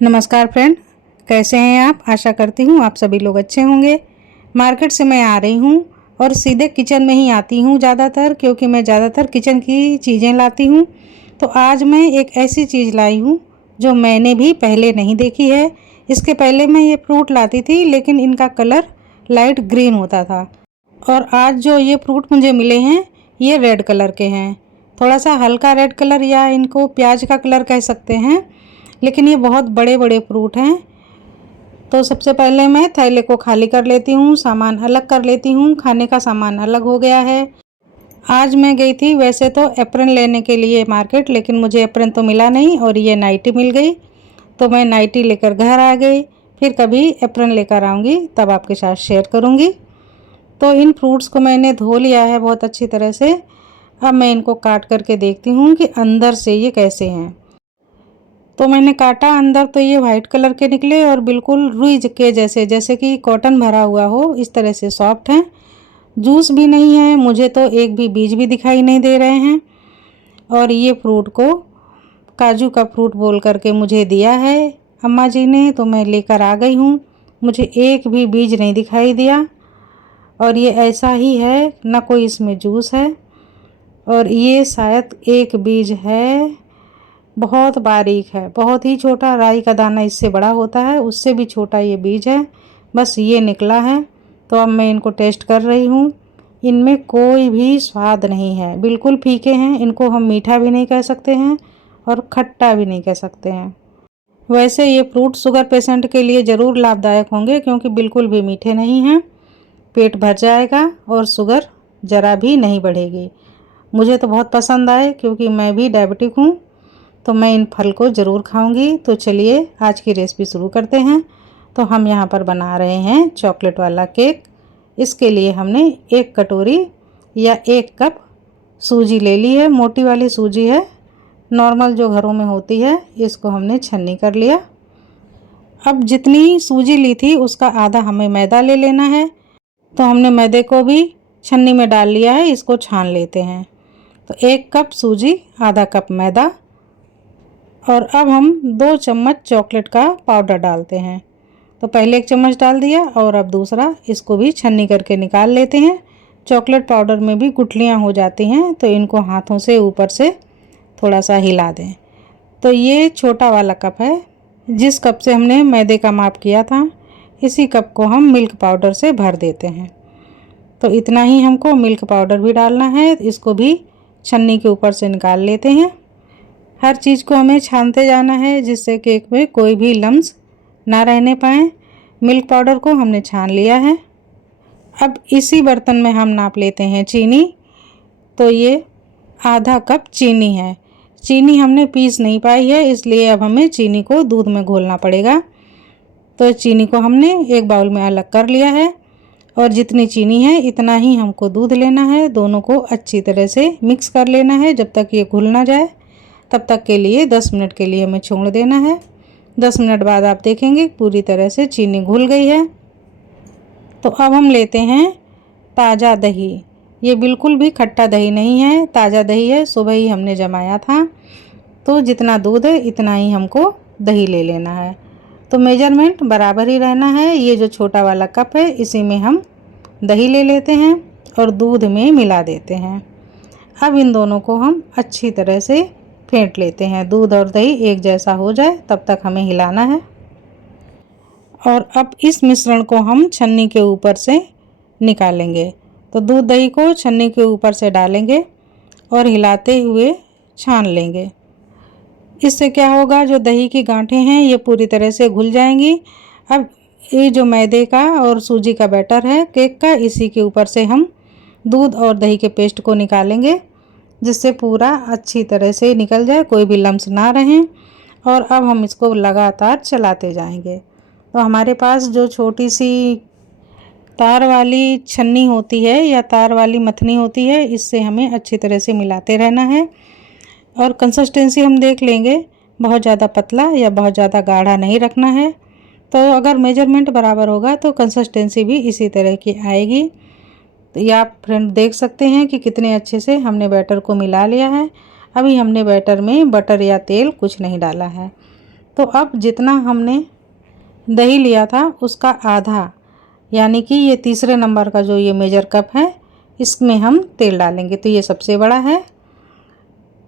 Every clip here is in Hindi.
नमस्कार फ्रेंड, कैसे हैं आप। आशा करती हूँ आप सभी लोग अच्छे होंगे। मार्केट से मैं आ रही हूँ और सीधे किचन में ही आती हूँ ज़्यादातर, क्योंकि मैं ज़्यादातर किचन की चीज़ें लाती हूँ। तो आज मैं एक ऐसी चीज़ लाई हूँ जो मैंने भी पहले नहीं देखी है। इसके पहले मैं ये फ्रूट लाती थी, लेकिन इनका कलर लाइट ग्रीन होता था। और आज जो ये फ्रूट मुझे मिले हैं ये रेड कलर के हैं, थोड़ा सा हल्का रेड कलर, या इनको प्याज का कलर कह सकते हैं। लेकिन ये बहुत बड़े बड़े फ्रूट हैं। तो सबसे पहले मैं थैले को खाली कर लेती हूँ, सामान अलग कर लेती हूँ। खाने का सामान अलग हो गया है। आज मैं गई थी वैसे तो एप्रन लेने के लिए मार्केट, लेकिन मुझे एप्रन तो मिला नहीं और ये नाइटी मिल गई। तो मैं नाइटी लेकर घर आ गई। फिर कभी एप्रन लेकर आऊँगी तब आपके साथ शेयर करूँगी। तो इन फ्रूट्स को मैंने धो लिया है बहुत अच्छी तरह से। अब मैं इनको काट करके देखती हूँ कि अंदर से ये कैसे हैं। तो मैंने काटा, अंदर तो ये वाइट कलर के निकले और बिल्कुल रुई के जैसे, जैसे कि कॉटन भरा हुआ हो, इस तरह से सॉफ्ट हैं। जूस भी नहीं है, मुझे तो एक भी बीज भी दिखाई नहीं दे रहे हैं। और ये फ्रूट को काजू का फ्रूट बोल करके मुझे दिया है अम्मा जी ने, तो मैं लेकर आ गई हूँ। मुझे एक भी बीज नहीं दिखाई दिया और ये ऐसा ही है, ना कोई इसमें जूस है। और ये शायद एक बीज है, बहुत बारीक है, बहुत ही छोटा। राई का दाना इससे बड़ा होता है, उससे भी छोटा ये बीज है। बस ये निकला है। तो अब मैं इनको टेस्ट कर रही हूँ। इनमें कोई भी स्वाद नहीं है, बिल्कुल फीके हैं। इनको हम मीठा भी नहीं कह सकते हैं और खट्टा भी नहीं कह सकते हैं। वैसे ये फ्रूट शुगर पेशेंट के लिए ज़रूर लाभदायक होंगे, क्योंकि बिल्कुल भी मीठे नहीं हैं। पेट भर जाएगा और शुगर ज़रा भी नहीं बढ़ेगी। मुझे तो बहुत पसंद आए, क्योंकि मैं भी डायबिटिक हूँ। तो मैं इन फल को ज़रूर खाऊंगी। तो चलिए आज की रेसिपी शुरू करते हैं। तो हम यहाँ पर बना रहे हैं चॉकलेट वाला केक। इसके लिए हमने एक कटोरी या एक कप सूजी ले ली है। मोटी वाली सूजी है, नॉर्मल जो घरों में होती है। इसको हमने छन्नी कर लिया। अब जितनी सूजी ली थी उसका आधा हमें मैदा ले लेना है। तो हमने मैदे को भी छन्नी में डाल लिया है, इसको छान लेते हैं। तो एक कप सूजी, आधा कप मैदा, और अब हम 2 चम्मच चॉकलेट का पाउडर डालते हैं। तो पहले 1 चम्मच डाल दिया और अब दूसरा, इसको भी छन्नी करके निकाल लेते हैं। चॉकलेट पाउडर में भी गुठलियाँ हो जाती हैं, तो इनको हाथों से ऊपर से थोड़ा सा हिला दें। तो ये छोटा वाला कप है, जिस कप से हमने मैदे का माप किया था, इसी कप को हम मिल्क पाउडर से भर देते हैं। तो इतना ही हमको मिल्क पाउडर भी डालना है। इसको भी छन्नी के ऊपर से निकाल लेते हैं। हर चीज़ को हमें छानते जाना है, जिससे केक में कोई भी लम्स ना रहने पाए। मिल्क पाउडर को हमने छान लिया है। अब इसी बर्तन में हम नाप लेते हैं चीनी। तो ये आधा कप चीनी है। चीनी हमने पीस नहीं पाई है, इसलिए अब हमें चीनी को दूध में घोलना पड़ेगा। तो चीनी को हमने एक बाउल में अलग कर लिया है, और जितनी चीनी है इतना ही हमको दूध लेना है। दोनों को अच्छी तरह से मिक्स कर लेना है जब तक ये घुल ना जाए। तब तक के लिए 10 मिनट के लिए हमें छोड़ देना है। 10 मिनट बाद आप देखेंगे पूरी तरह से चीनी घुल गई है। तो अब हम लेते हैं ताज़ा दही। ये बिल्कुल भी खट्टा दही नहीं है, ताज़ा दही है, सुबह ही हमने जमाया था। तो जितना दूध है इतना ही हमको दही ले लेना है। तो मेजरमेंट बराबर ही रहना है। ये जो छोटा वाला कप है, इसी में हम दही ले लेते हैं और दूध में मिला देते हैं। अब इन दोनों को हम अच्छी तरह से फेंट लेते हैं। दूध और दही एक जैसा हो जाए तब तक हमें हिलाना है। और अब इस मिश्रण को हम छन्नी के ऊपर से निकालेंगे। तो दूध दही को छन्नी के ऊपर से डालेंगे और हिलाते हुए छान लेंगे। इससे क्या होगा, जो दही की गांठें हैं ये पूरी तरह से घुल जाएंगी। अब ये जो मैदे का और सूजी का बैटर है केक का, इसी के ऊपर से हम दूध और दही के पेस्ट को निकालेंगे, जिससे पूरा अच्छी तरह से निकल जाए, कोई भी लम्स ना रहें। और अब हम इसको लगातार चलाते जाएंगे। तो हमारे पास जो छोटी सी तार वाली छन्नी होती है या तार वाली मथनी होती है, इससे हमें अच्छी तरह से मिलाते रहना है। और कंसिस्टेंसी हम देख लेंगे, बहुत ज़्यादा पतला या बहुत ज़्यादा गाढ़ा नहीं रखना है। तो अगर मेजरमेंट बराबर होगा तो कंसिस्टेंसी भी इसी तरह की आएगी। तो ये आप फ्रेंड देख सकते हैं कि कितने अच्छे से हमने बैटर को मिला लिया है। अभी हमने बैटर में बटर या तेल कुछ नहीं डाला है। तो अब जितना हमने दही लिया था उसका आधा, यानी कि ये तीसरे नंबर का जो ये मेजर कप है, इसमें हम तेल डालेंगे। तो ये सबसे बड़ा है,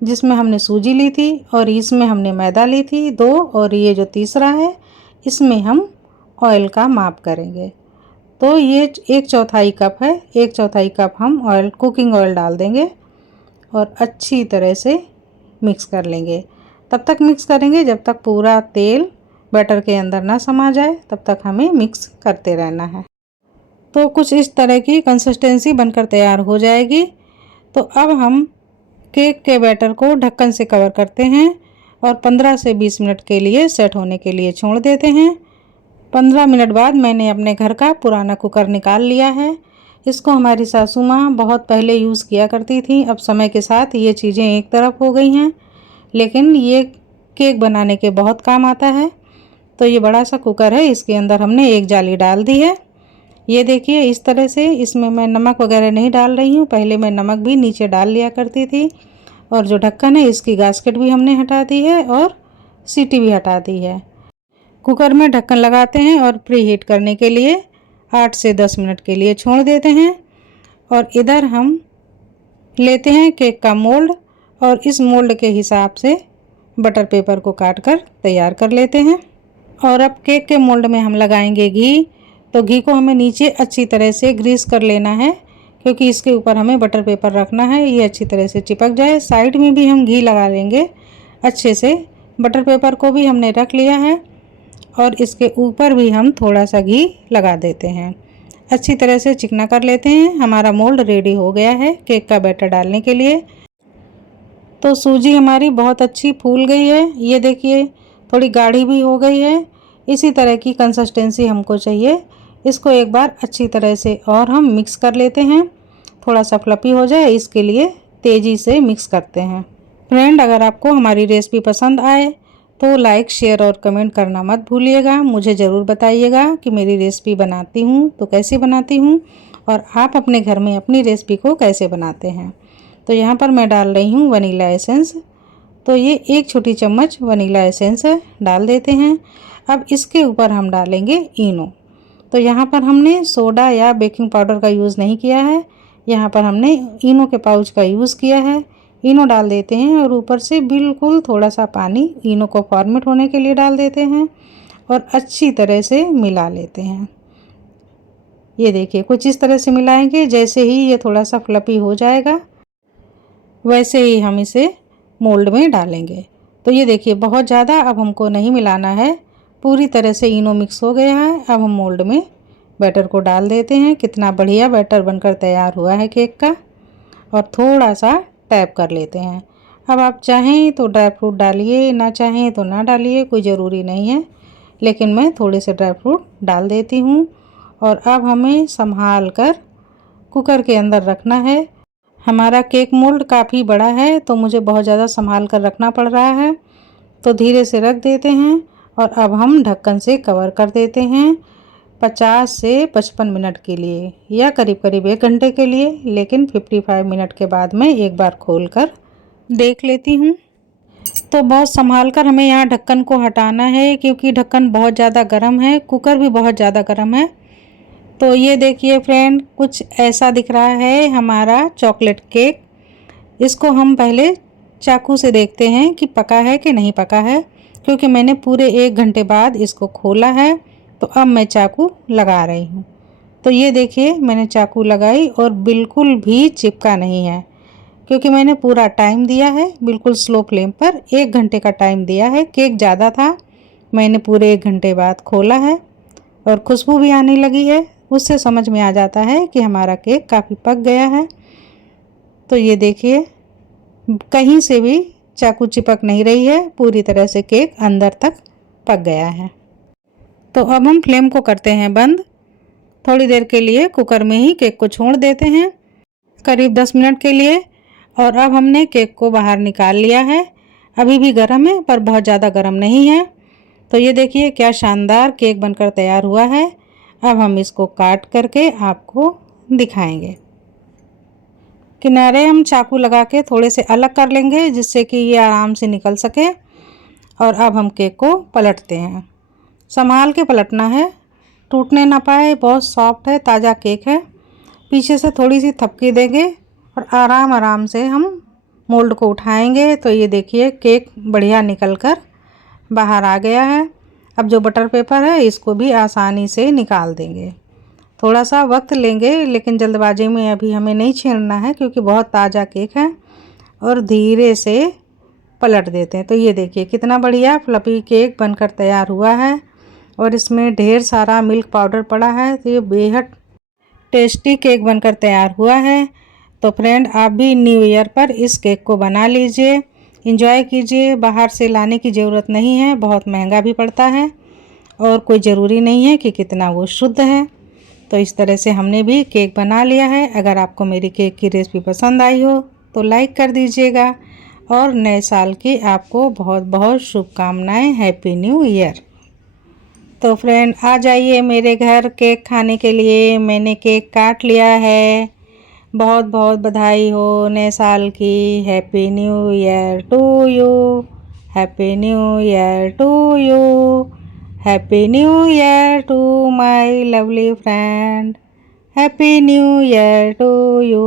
जिसमें हमने सूजी ली थी, और इसमें हमने मैदा ली थी 2, और ये जो तीसरा है इसमें हम ऑयल का माप करेंगे। तो ये 1/4 कप है, 1/4 कप हम ऑयल, कुकिंग ऑयल डाल देंगे और अच्छी तरह से मिक्स कर लेंगे। तब तक मिक्स करेंगे जब तक पूरा तेल बैटर के अंदर ना समा जाए, तब तक हमें मिक्स करते रहना है। तो कुछ इस तरह की कंसिस्टेंसी बनकर तैयार हो जाएगी। तो अब हम केक के बैटर को ढक्कन से कवर करते हैं और 15 से 20 मिनट के लिए सेट होने के लिए छोड़ देते हैं। 15 मिनट बाद मैंने अपने घर का पुराना कुकर निकाल लिया है। इसको हमारी सासू माँ बहुत पहले यूज़ किया करती थी। अब समय के साथ ये चीज़ें एक तरफ हो गई हैं, लेकिन ये केक बनाने के बहुत काम आता है। तो ये बड़ा सा कुकर है, इसके अंदर हमने एक जाली डाल दी है। ये देखिए इस तरह से, इसमें मैं नमक वगैरह नहीं डाल रही हूँ। पहले मैं नमक भी नीचे डाल लिया करती थी। और जो ढक्कन है इसकी गास्केट भी हमने हटा दी है और सीटी भी हटा दी है। कुकर में ढक्कन लगाते हैं और प्री हीट करने के लिए 8 से 10 मिनट के लिए छोड़ देते हैं। और इधर हम लेते हैं केक का मोल्ड और इस मोल्ड के हिसाब से बटर पेपर को काट कर तैयार कर लेते हैं। और अब केक के मोल्ड में हम लगाएंगे घी। तो घी को हमें नीचे अच्छी तरह से ग्रीस कर लेना है, क्योंकि इसके ऊपर हमें बटर पेपर रखना है, ये अच्छी तरह से चिपक जाए। साइड में भी हम घी लगा लेंगे अच्छे से। बटर पेपर को भी हमने रख लिया है और इसके ऊपर भी हम थोड़ा सा घी लगा देते हैं। अच्छी तरह से चिकना कर लेते हैं। हमारा मोल्ड रेडी हो गया है केक का बैटर डालने के लिए। तो सूजी हमारी बहुत अच्छी फूल गई है, ये देखिए थोड़ी गाढ़ी भी हो गई है। इसी तरह की कंसिस्टेंसी हमको चाहिए। इसको एक बार अच्छी तरह से और हम मिक्स कर लेते हैं। थोड़ा सा फ्लफी हो जाए इसके लिए तेज़ी से मिक्स करते हैं। फ्रेंड, अगर आपको हमारी रेसिपी पसंद आए तो लाइक, शेयर और कमेंट करना मत भूलिएगा। मुझे ज़रूर बताइएगा कि मेरी रेसिपी बनाती हूँ तो कैसे बनाती हूँ और आप अपने घर में अपनी रेसिपी को कैसे बनाते हैं। तो यहाँ पर मैं डाल रही हूँ वनीला एसेंस। तो ये 1 छोटी चम्मच वनीला एसेंस डाल देते हैं। अब इसके ऊपर हम डालेंगे इनो। तो यहाँ पर हमने सोडा या बेकिंग पाउडर का यूज़ नहीं किया है, यहाँ पर हमने इनो के पाउच का यूज़ किया है। इनो डाल देते हैं और ऊपर से बिल्कुल थोड़ा सा पानी इनो को फॉर्मेट होने के लिए डाल देते हैं और अच्छी तरह से मिला लेते हैं। ये देखिए कुछ इस तरह से मिलाएंगे, जैसे ही ये थोड़ा सा फ्लफी हो जाएगा वैसे ही हम इसे मोल्ड में डालेंगे। तो ये देखिए बहुत ज़्यादा अब हमको नहीं मिलाना है, पूरी तरह से इनो मिक्स हो गया है। अब हम मोल्ड में बैटर को डाल देते हैं। कितना बढ़िया बैटर बनकर तैयार हुआ है केक का। और थोड़ा सा टैप कर लेते हैं। अब आप चाहें तो ड्राई फ्रूट डालिए, ना चाहें तो ना डालिए, कोई ज़रूरी नहीं है, लेकिन मैं थोड़े से ड्राई फ्रूट डाल देती हूँ। और अब हमें संभाल कर कुकर के अंदर रखना है। हमारा केक मोल्ड काफ़ी बड़ा है तो मुझे बहुत ज़्यादा संभाल कर रखना पड़ रहा है। तो धीरे से रख देते हैं और अब हम ढक्कन से कवर कर देते हैं 50 से 55 मिनट के लिए या करीब करीब 1 घंटे के लिए। लेकिन 55 मिनट के बाद मैं एक बार खोल कर देख लेती हूँ। तो बहुत संभाल कर हमें यहाँ ढक्कन को हटाना है, क्योंकि ढक्कन बहुत ज़्यादा गर्म है, कुकर भी बहुत ज़्यादा गर्म है। तो ये देखिए फ्रेंड, कुछ ऐसा दिख रहा है हमारा चॉकलेट केक। इसको हम पहले चाकू से देखते हैं कि पका है कि नहीं पका है, क्योंकि मैंने पूरे 1 घंटे बाद इसको खोला है। तो अब मैं चाकू लगा रही हूँ। तो ये देखिए मैंने चाकू लगाई और बिल्कुल भी चिपका नहीं है, क्योंकि मैंने पूरा टाइम दिया है, बिल्कुल स्लो फ्लेम पर 1 घंटे का टाइम दिया है। केक ज़्यादा था, मैंने पूरे 1 घंटे बाद खोला है और खुशबू भी आने लगी है। उससे समझ में आ जाता है कि हमारा केक काफ़ी पक गया है। तो ये देखिए कहीं से भी चाकू चिपक नहीं रही है, पूरी तरह से केक अंदर तक पक गया है। तो अब हम फ्लेम को करते हैं बंद। थोड़ी देर के लिए कुकर में ही केक को छोड़ देते हैं, करीब 10 मिनट के लिए। और अब हमने केक को बाहर निकाल लिया है। अभी भी गर्म है पर बहुत ज़्यादा गर्म नहीं है। तो ये देखिए क्या शानदार केक बनकर तैयार हुआ है। अब हम इसको काट करके आपको दिखाएंगे। किनारे हम चाकू लगा के थोड़े से अलग कर लेंगे, जिससे कि ये आराम से निकल सके। और अब हम केक को पलटते हैं। संभाल के पलटना है, टूटने ना पाए। बहुत सॉफ्ट है, ताज़ा केक है। पीछे से थोड़ी सी थपकी देंगे और आराम आराम से हम मोल्ड को उठाएंगे तो ये देखिए केक बढ़िया निकल कर बाहर आ गया है। अब जो बटर पेपर है इसको भी आसानी से निकाल देंगे। थोड़ा सा वक्त लेंगे लेकिन जल्दबाजी में अभी हमें नहीं छेड़ना है क्योंकि बहुत ताज़ा केक है। और धीरे से पलट देते हैं तो ये देखिए कितना बढ़िया फ्लफी केक बनकर तैयार हुआ है और इसमें ढेर सारा मिल्क पाउडर पड़ा है तो ये बेहद टेस्टी केक बनकर तैयार हुआ है। तो फ्रेंड आप भी न्यू ईयर पर इस केक को बना लीजिए, एंजॉय कीजिए। बाहर से लाने की ज़रूरत नहीं है, बहुत महंगा भी पड़ता है और कोई ज़रूरी नहीं है कि कितना वो शुद्ध है। तो इस तरह से हमने भी केक बना लिया है। अगर आपको मेरी केक की रेसिपी पसंद आई हो तो लाइक कर दीजिएगा और नए साल की आपको बहुत बहुत शुभकामनाएं। Happy new year. तो फ्रेंड आ जाइए मेरे घर केक खाने के लिए। मैंने केक काट लिया है। बहुत बहुत बधाई हो नए साल की। Happy new year to you. Happy new year to you. Happy new year to my lovely friend. Happy new year to you.